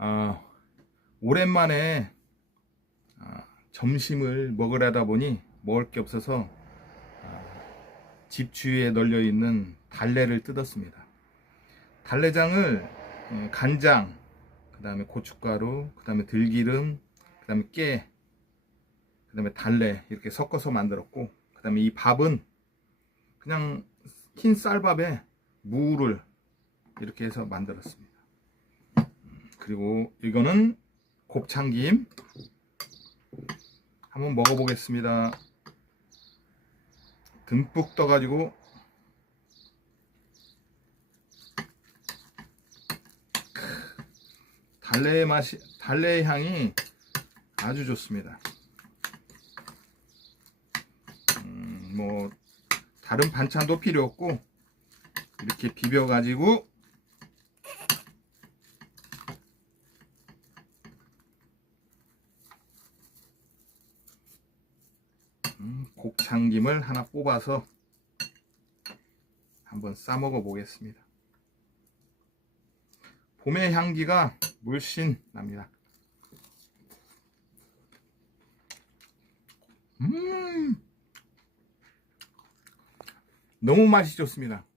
아, 오랜만에 아, 점심을 먹으려다 보니 먹을 게 없어서 아, 집 주위에 널려 있는 달래를 뜯었습니다. 달래장을 음, 간장, 그 다음에 고춧가루, 그 다음에 들기름, 그 다음에 깨, 그 다음에 달래 이렇게 섞어서 만들었고, 그 다음에 이 밥은 그냥 흰 쌀밥에 무를 이렇게 해서 만들었습니다. 그리고 이거는 곱창김 한번 먹어보겠습니다. 듬뿍 떠가지고 달래의 맛이 달래의 향이 아주 좋습니다. 음, 뭐 다른 반찬도 필요 없고 이렇게 비벼 가지고 음, 곱창김을 하나 뽑아서 한번 싸 먹어 보겠습니다. 봄의 향기가 물씬 납니다. 음, 너무 맛이 좋습니다.